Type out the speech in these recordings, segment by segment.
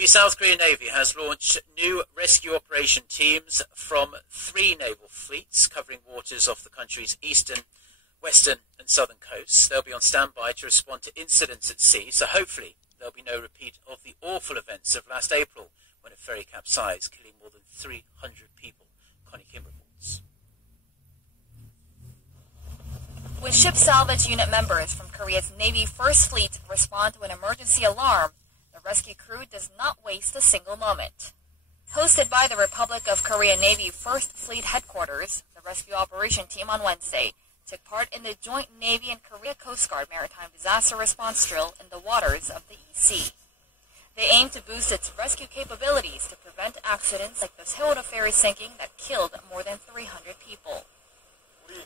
The South Korean Navy has launched new rescue operation teams from 3 naval fleets covering waters off the country's eastern, western and southern coasts. They'll be on standby to respond to incidents at sea, so hopefully there'll be no repeat of the awful events of last April when a ferry capsized, killing more than 300 people. Connie Kim reports. When ship salvage unit members from Korea's Navy First Fleet respond to an emergency alarm, the rescue crew does not waste a single moment. Hosted by the Republic of Korea Navy First Fleet Headquarters, the rescue operation team on Wednesday took part in the joint Navy and Korea Coast Guard maritime disaster response drill in the waters of the EC. They aim to boost its rescue capabilities to prevent accidents like the Seoul ferry sinking that killed more than 300 people.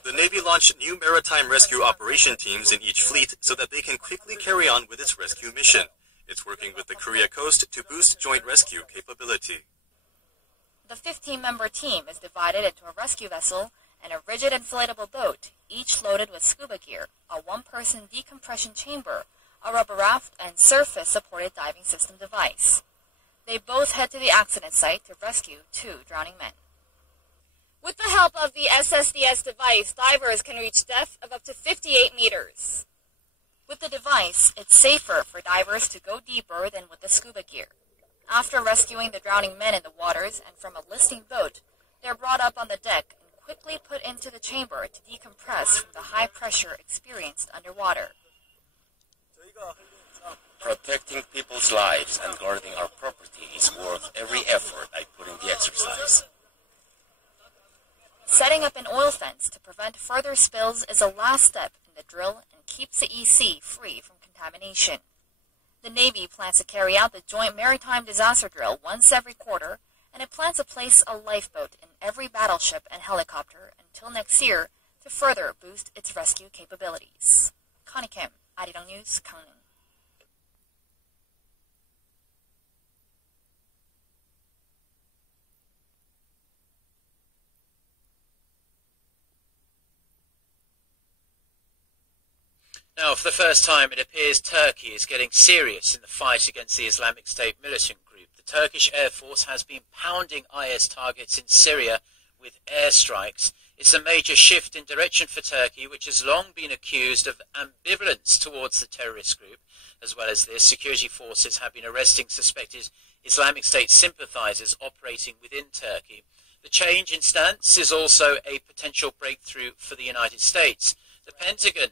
The Navy launched new maritime rescue operation teams in each fleet so that they can quickly carry on with its rescue mission. It's working with the Korea coast to boost joint rescue capability. The 15-member team is divided into a rescue vessel and a rigid inflatable boat, each loaded with scuba gear, a one-person decompression chamber, a rubber raft, and surface-supported diving system device. They both head to the accident site to rescue 2 drowning men. With the help of the SSDS device, divers can reach depth of up to 58 meters. With the device, it's safer for divers to go deeper than with the scuba gear. After rescuing the drowning men in the waters and from a listing boat, they're brought up on the deck and quickly put into the chamber to decompress from the high pressure experienced underwater. Protecting people's lives and guarding our property is worth every effort I put in the exercise. Setting up an oil fence to prevent further spills is a last step in the drill and keeps the EC free from contamination. The Navy plans to carry out the Joint Maritime Disaster Drill once every quarter, and it plans to place a lifeboat in every battleship and helicopter until next year to further boost its rescue capabilities. Connie Kim, Arirang News, Gangneung. Now, for the first time, it appears Turkey is getting serious in the fight against the Islamic State militant group. The Turkish Air Force has been pounding IS targets in Syria with airstrikes. It's a major shift in direction for Turkey, which has long been accused of ambivalence towards the terrorist group. As well as this, security forces have been arresting suspected Islamic State sympathizers operating within Turkey. The change in stance is also a potential breakthrough for the United States. The Pentagon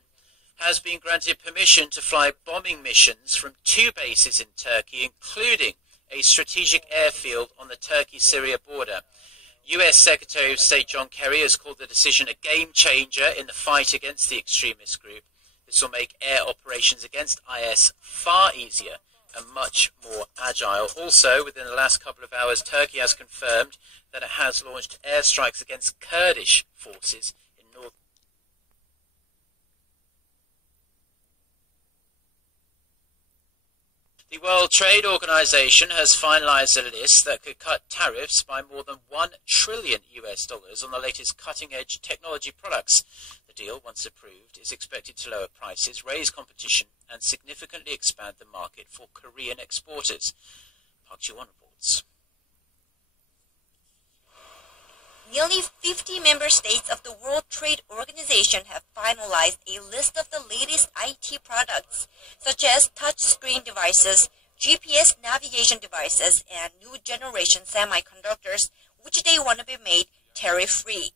has been granted permission to fly bombing missions from 2 bases in Turkey, including a strategic airfield on the Turkey-Syria border. US Secretary of State John Kerry has called the decision a game changer in the fight against the extremist group. This will make air operations against IS far easier and much more agile. Also, within the last couple of hours, Turkey has confirmed that it has launched airstrikes against Kurdish forces in northern. The World Trade Organization has finalized a list that could cut tariffs by more than $1 trillion on the latest cutting-edge technology products. The deal, once approved, is expected to lower prices, raise competition, and significantly expand the market for Korean exporters. Park Ji-won reports. Nearly 50 member states of the World Trade Organization have finalized a list of the latest IT products, such as touchscreen devices, GPS navigation devices, and new generation semiconductors, which they want to be made tariff-free.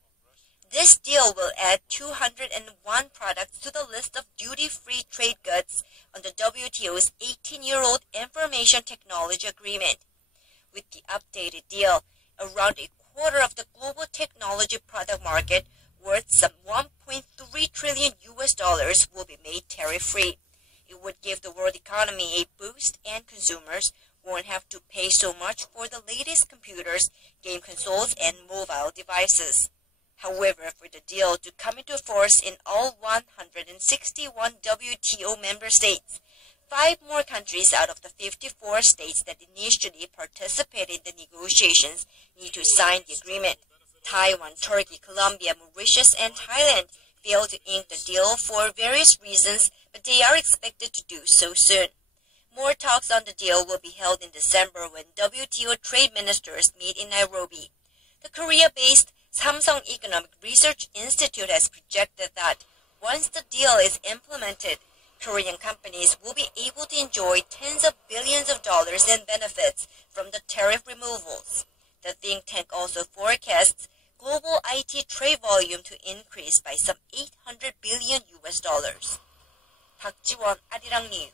This deal will add 201 products to the list of duty-free trade goods on the WTO's 18-year-old Information Technology Agreement. With the updated deal, around a quarter of the global technology product market, worth some $1.3 trillion will be made tariff-free. It would give the world economy a boost, and consumers won't have to pay so much for the latest computers, game consoles, and mobile devices. However, for the deal to come into force in all 161 WTO member states, 5 more countries out of the 54 states that initially participated in the negotiations need to sign the agreement. Taiwan, Turkey, Colombia, Mauritius, and Thailand failed to ink the deal for various reasons, but they are expected to do so soon. More talks on the deal will be held in December when WTO trade ministers meet in Nairobi. The Korea-based Samsung Economic Research Institute has projected that once the deal is implemented, Korean companies will be able to enjoy tens of billions of dollars in benefits from the tariff removals. The think tank also forecasts global IT trade volume to increase by some $800 billion. 박지원, 아리랑 뉴스.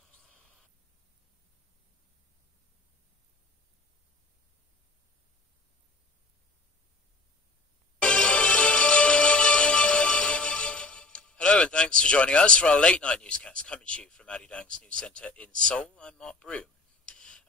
Hello and thanks for joining us for our late night newscast coming to you from Arirang's News Centre in Seoul. I'm Mark Broom.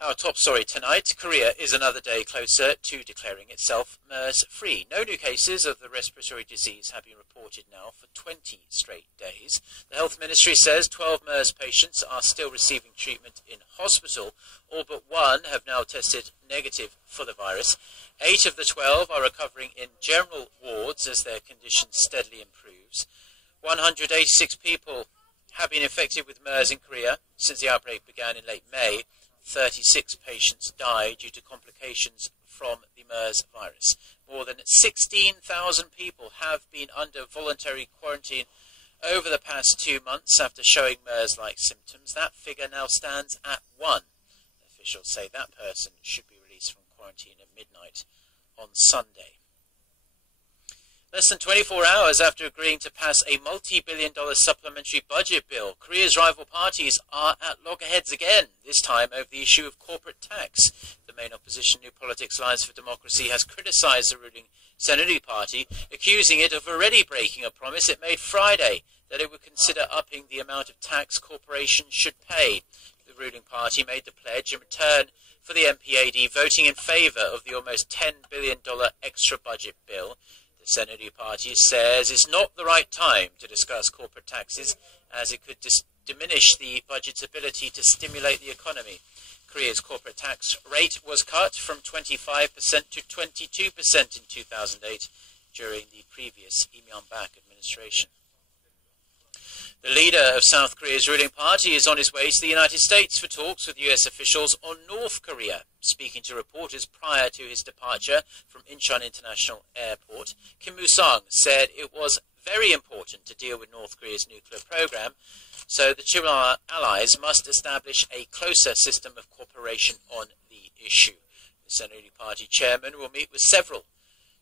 Our top story tonight, Korea is another day closer to declaring itself MERS-free. No new cases of the respiratory disease have been reported now for 20 straight days. The Health Ministry says 12 MERS patients are still receiving treatment in hospital. All but one have now tested negative for the virus. 8 of the 12 are recovering in general wards as their condition steadily improves. 186 people have been infected with MERS in Korea since the outbreak began in late May. 36 patients died due to complications from the MERS virus. More than 16,000 people have been under voluntary quarantine over the past 2 months after showing MERS-like symptoms. That figure now stands at 1. Officials say that person should be released from quarantine at midnight on Sunday. Less than 24 hours after agreeing to pass a multi-billion-dollar supplementary budget bill, Korea's rival parties are at loggerheads again, this time over the issue of corporate tax. The main opposition, New Politics Alliance for Democracy, has criticized the ruling Saenuri Party, accusing it of already breaking a promise it made Friday that it would consider upping the amount of tax corporations should pay. The ruling party made the pledge in return for the MPAD voting in favor of the almost $10 billion extra budget bill. The Saenuri Party says it's not the right time to discuss corporate taxes as it could diminish the budget's ability to stimulate the economy. Korea's corporate tax rate was cut from 25% to 22% in 2008 during the previous Lee Myung-bak administration. The leader of South Korea's ruling party is on his way to the United States for talks with US officials on North Korea. Speaking to reporters prior to his departure from Incheon International Airport, Kim Moosung said it was very important to deal with North Korea's nuclear program, so the two allies must establish a closer system of cooperation on the issue. The Saenuri Party chairman will meet with several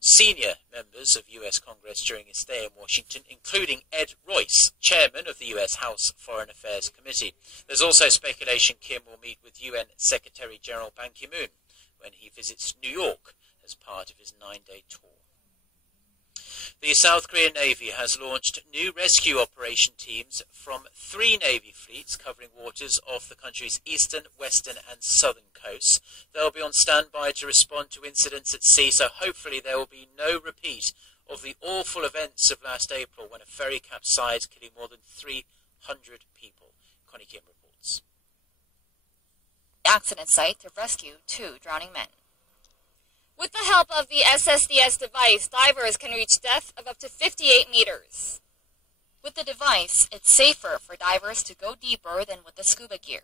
senior members of US Congress during his stay in Washington, including Ed Royce, chairman of the US House Foreign Affairs Committee. There's also speculation Kim will meet with UN Secretary General Ban Ki-moon when he visits New York as part of his 9-day tour. The South Korean Navy has launched new rescue operation teams from 3 Navy fleets covering waters off the country's eastern, western and southern coasts. They'll be on standby to respond to incidents at sea, so hopefully there will be no repeat of the awful events of last April when a ferry capsized, killing more than 300 people. Connie Kim reports. The accident site to rescue 2 drowning men. With the help of the SSDS device, divers can reach depth of up to 58 meters. With the device, it's safer for divers to go deeper than with the scuba gear.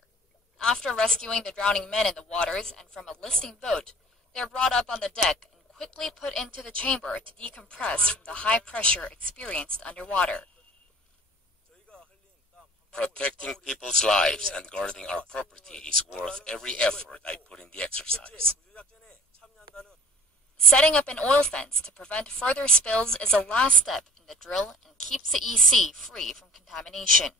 After rescuing the drowning men in the waters and from a listing boat, they're brought up on the deck and quickly put into the chamber to decompress from the high pressure experienced underwater. Protecting people's lives and guarding our property is worth every effort I put in the exercise. Setting up an oil fence to prevent further spills is a last step in the drill and keeps the EC free from contamination.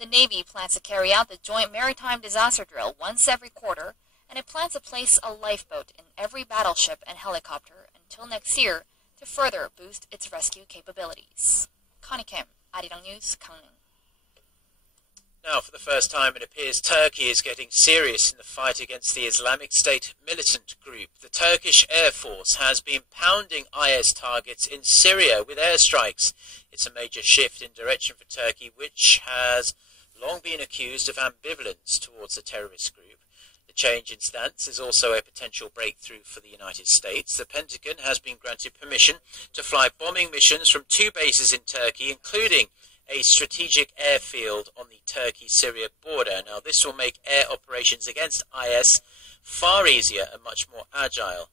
The Navy plans to carry out the Joint Maritime Disaster Drill once every quarter, and it plans to place a lifeboat in every battleship and helicopter until next year to further boost its rescue capabilities. Connie Kim, Arirang News, Gangneung. Now, for the first time, it appears Turkey is getting serious in the fight against the Islamic State militant group. The Turkish Air Force has been pounding IS targets in Syria with airstrikes. It's a major shift in direction for Turkey, which has long been accused of ambivalence towards the terrorist group. The change in stance is also a potential breakthrough for the United States. The Pentagon has been granted permission to fly bombing missions from 2 bases in Turkey, including a strategic airfield on the Turkey-Syria border. Now, this will make air operations against IS far easier and much more agile.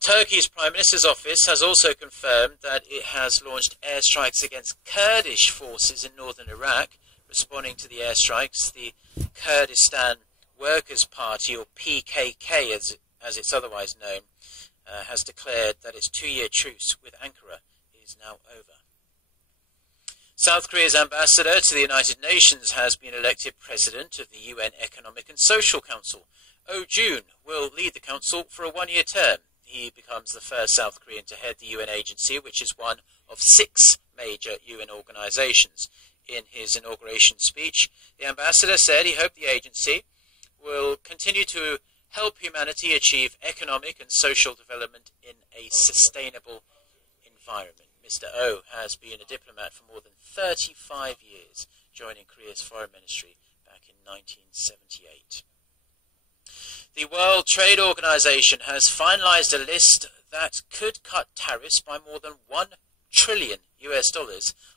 Turkey's Prime Minister's office has also confirmed that it has launched airstrikes against Kurdish forces in northern Iraq. Responding to the airstrikes, the Kurdistan Workers' Party, or PKK as it's otherwise known, has declared that its 2-year truce with Ankara is now over. South Korea's ambassador to the United Nations has been elected president of the UN Economic and Social Council. Oh Jun will lead the council for a 1-year term. He becomes the first South Korean to head the UN agency, which is one of 6 major UN organizations. In his inauguration speech, the ambassador said he hoped the agency will continue to help humanity achieve economic and social development in a sustainable environment. Mr. Oh has been a diplomat for more than 35 years, joining Korea's foreign ministry back in 1978. The World Trade Organization has finalized a list that could cut tariffs by more than $1 trillion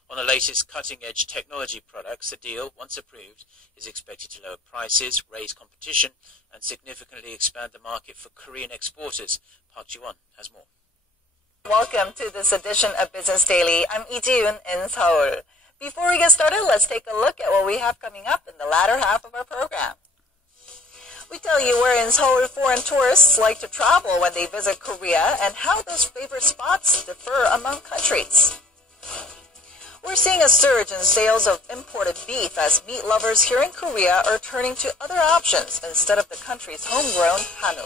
on the latest cutting-edge technology products. The deal, once approved, is expected to lower prices, raise competition, and significantly expand the market for Korean exporters. Park Ji-won has more. Welcome to this edition of Business Daily. I'm Lee Ji-yoon in Seoul. Before we get started, let's take a look at what we have coming up in the latter half of our program. We tell you where in Seoul foreign tourists like to travel when they visit Korea and how those favorite spots differ among countries. We're seeing a surge in sales of imported beef as meat lovers here in Korea are turning to other options instead of the country's homegrown Hanu.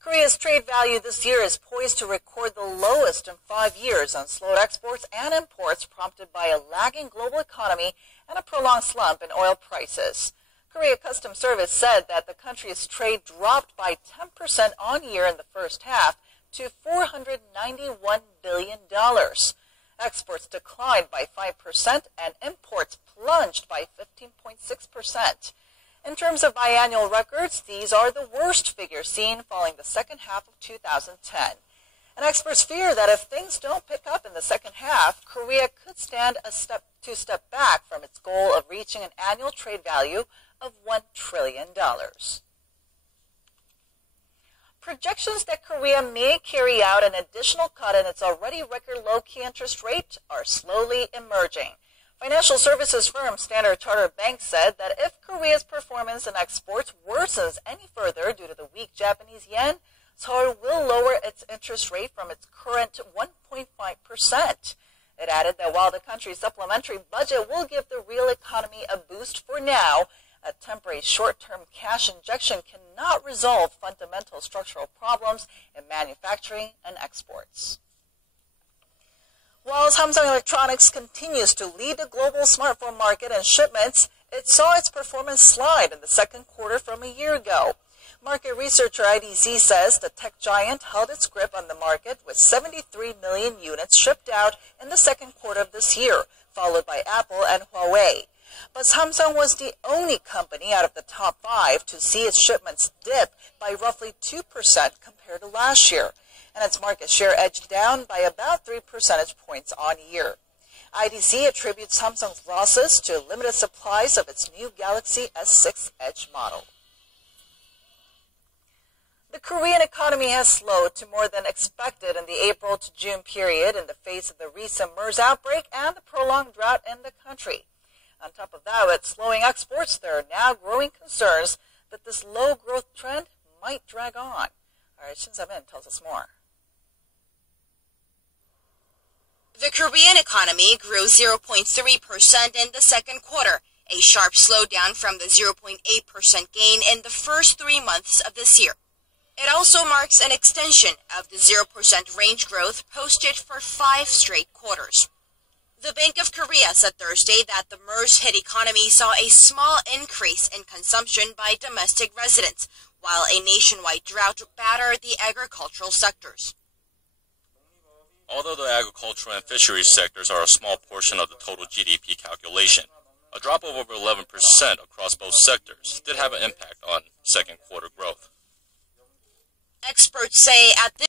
Korea's trade value this year is poised to record the lowest in 5 years on slowed exports and imports prompted by a lagging global economy and a prolonged slump in oil prices. Korea Customs Service said that the country's trade dropped by 10% on year in the first half to $491 billion. Exports declined by 5% and imports plunged by 15.6%. In terms of biannual records, these are the worst figures seen following the second half of 2010. And experts fear that if things don't pick up in the second half, Korea could stand a step back from its goal of reaching an annual trade value of $1 trillion. Projections that Korea may carry out an additional cut in its already record low key interest rate are slowly emerging. Financial services firm Standard Chartered Bank said that if Korea's performance in exports worsens any further due to the weak Japanese yen, Seoul will lower its interest rate from its current 1.5%. It added that while the country's supplementary budget will give the real economy a boost for now, a temporary short-term cash injection cannot resolve fundamental structural problems in manufacturing and exports. While Samsung Electronics continues to lead the global smartphone market in shipments, it saw its performance slide in the second quarter from a year ago. Market researcher IDC says the tech giant held its grip on the market with 73 million units shipped out in the second quarter of this year, followed by Apple and Huawei. But Samsung was the only company out of the top 5 to see its shipments dip by roughly 2% compared to last year, and its market share edged down by about 3 percentage points on year. IDC attributes Samsung's losses to limited supplies of its new Galaxy S6 Edge model. The Korean economy has slowed to more than expected in the April to June period in the face of the recent MERS outbreak and the prolonged drought in the country. On top of that, with slowing exports, there are now growing concerns that this low growth trend might drag on. All right, Shin Sa-min tells us more. The Korean economy grew 0.3% in the second quarter, a sharp slowdown from the 0.8% gain in the first 3 months of this year. It also marks an extension of the 0% range growth posted for 5 straight quarters. The Bank of Korea said Thursday that the MERS-hit economy saw a small increase in consumption by domestic residents, while a nationwide drought battered the agricultural sectors. Although the agricultural and fisheries sectors are a small portion of the total GDP calculation, a drop of over 11% across both sectors did have an impact on second quarter growth. Experts say at this